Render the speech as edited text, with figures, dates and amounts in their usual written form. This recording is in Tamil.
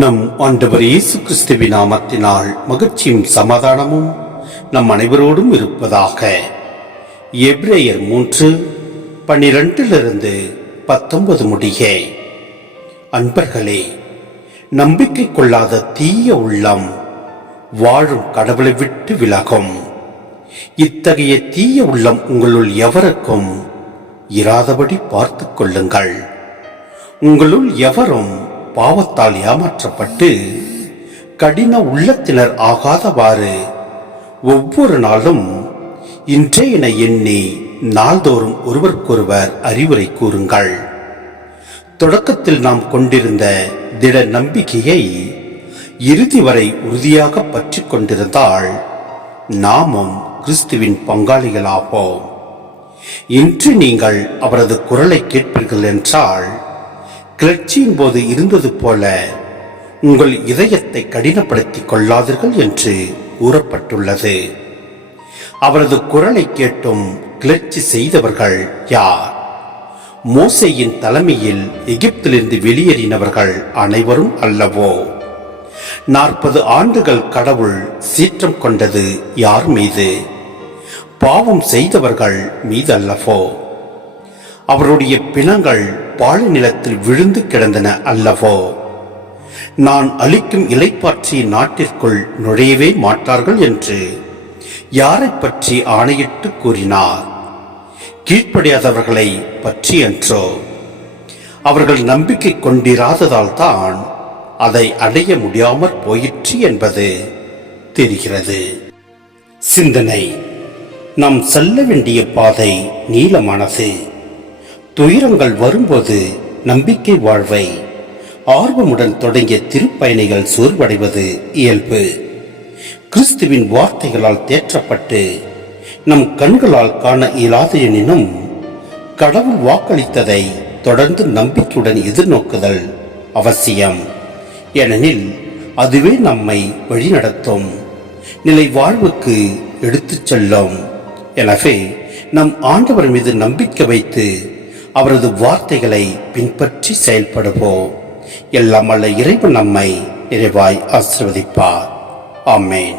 நம் ஆண்டவர் இயேசு கிறிஸ்துவின் நாமத்தினால் மகிழ்ச்சியும் சமாதானமும் நம் அனைவரோடும் இருப்பதாக. எபிரேயர் 3:12 முடிய. அன்பர்களே, நம்பிக்கை கொள்ளாத தீய உள்ளம் வாழும் கடவுளை விட்டு விலகும். இத்தகைய தீய உள்ளம் உங்களுள் எவருக்கும் இராதபடி பார்த்து கொள்ளுங்கள். உங்களுள் எவரும் பாவத்தால் ஏமாற்றப்பட்டு கடின உள்ளத்தினர் ஆகாதவாறு ஒவ்வொரு நாளும் இன்றைய எண்ணி நாள்தோறும் ஒருவருக்கொருவர் அறிவுரை கூறுங்கள். தொடக்கத்தில் நாம் கொண்டிருந்த திட நம்பிக்கையை இறுதி வரை உறுதியாக பற்றி கொண்டிருந்தால் நாமும் கிறிஸ்துவின் பங்காளிகளாவோம். இன்று நீங்கள் அவரது குரலை கேட்பீர்கள் என்றால் கிளர்ச்சியின் போது இருந்தது போல உங்கள் இதயத்தை கடினப்படுத்திக் கொள்ளாதீர்கள் என்று கூறப்பட்டுள்ளது. அவரது குரலை கேட்டும் கிளர்ச்சி செய்தவர்கள் யார்? மோசேயின் தலைமையில் எகிப்திலிருந்து வெளியேறினவர்கள் அனைவரும் அல்லவோ? 40 ஆண்டுகள் கடவுள் சீற்றம் கொண்டது யார் மீது? பாவம் செய்தவர்கள் மீது அல்லவோ? அவருடைய பிணங்கள் பாலை நிலத்தில் விழுந்து கிடந்தன அல்லவோ? நான் அளிக்கும் இலைப்பாற்றிய நாட்டிற்குள் நுழையவே மாட்டார்கள் என்று யாரை பற்றி ஆணையிட்டு கூறினார்? கீழ்ப்படியாதவர்களை பற்றி என்றோ? அவர்கள் நம்பிக்கை கொண்டிராததால் தான் அதை அடைய முடியாமற் போயிற்று என்பது தெரிகிறது. சிந்தனை: நாம் செல்ல வேண்டிய பாதை நீளமானது. துயரங்கள் வரும்போது நம்பிக்கை வாழ்வை ஆர்வமுடன் தொடங்கிய திருப்பயணிகள் சோர்வடைவது இயல்பு. கிறிஸ்துவின் வார்த்தைகளால் தேற்றப்பட்டு நம் கண்களால் காண இயலாத எனினும் கடவுள் வாக்களித்ததை தொடர்ந்து நம்பிக்கையுடன் எதிர்நோக்குதல் அவசியம். ஏனெனில் அதுவே நம்மை வழிநடத்தும் நிலை வாழ்வுக்கு எடுத்துச் செல்லும். எனவே நம் ஆண்டவர் மீது நம்பிக்கை வைத்து அவரது வார்த்தைகளை பின்பற்றி செயல்படுவோம். எல்லாம் வல்ல இறைவன் நம்மை நிறைவாய் ஆசீர்வதிப்பார். ஆமென்.